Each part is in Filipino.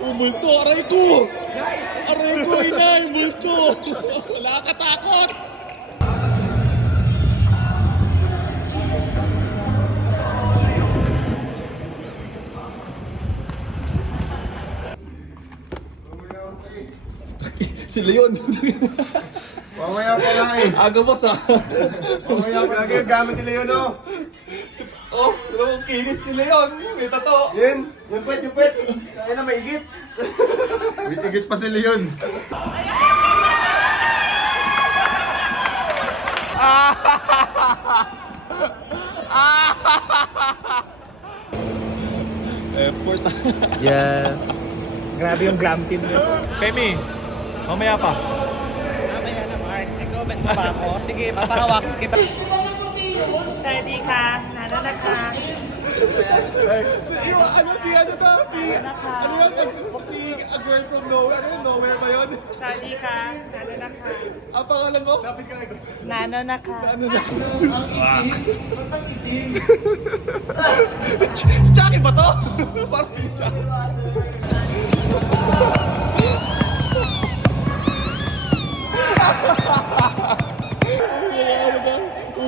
Multo, aray ko! Aray ko, inay, multo! Wala ka takot! Sila yun! Mamaya pa nga eh. Aga boss ah! Mamaya pa lagi yung gamit nila yun oh. Oh, dalawang kinis sila yun! May tato! Yun. Yung pwet. Kaya na maigit. May igit pa sila yun. Effort. Yeah. Grabe yung glam team nyo. Femi, mamaya pa. Mamaya na, Mark. Nag-comment pa ako. Sige, papahawakin kita. Sadi ka, nanalag ka. Ano si ano to? Ano yun? Si A Girl From Nowhere? Ano yun? Nowhere ba yun? Sadi ka, nanalag ka. Ang pangalan mo? Nanalag ka. Ano na? Si Chucky ba to? Parang si Chucky.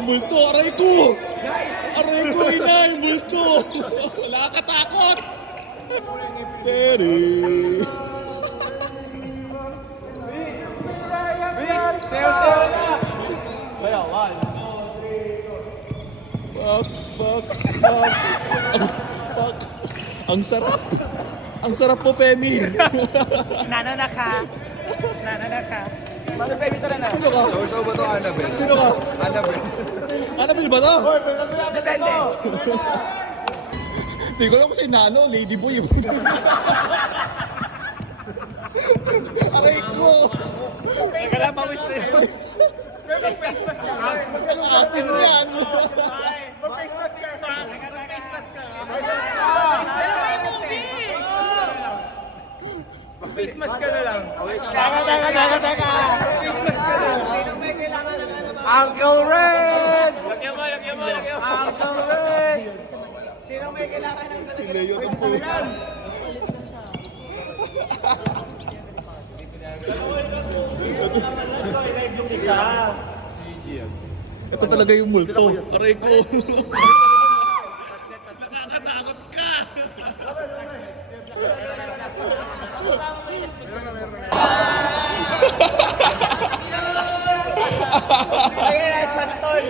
Multo, aray ko! Aray ko, inay, multo! Wala ka takot! Terry! Fuck. Ang sarap! Ang sarap po, Femi! Nanalag ka. Nanalag ka. Sino ka? Show ba to Annabelle? Sino ka? Annabelle. Annabelle ba to? Depende. Hindi ko alam kung si Nano, Ladyboy. Aray ko! Teka lang, pawis na yun. Asin yan! Face mask ka na lang. Teka. Face mask ka na lang. Uncle Red! Lagyan mo. Uncle Red! Sinong may kailangan ng Si Leo ng puta. Ito talaga yung multo. Aray ko. Nakakatakot ka. Ayan, santol.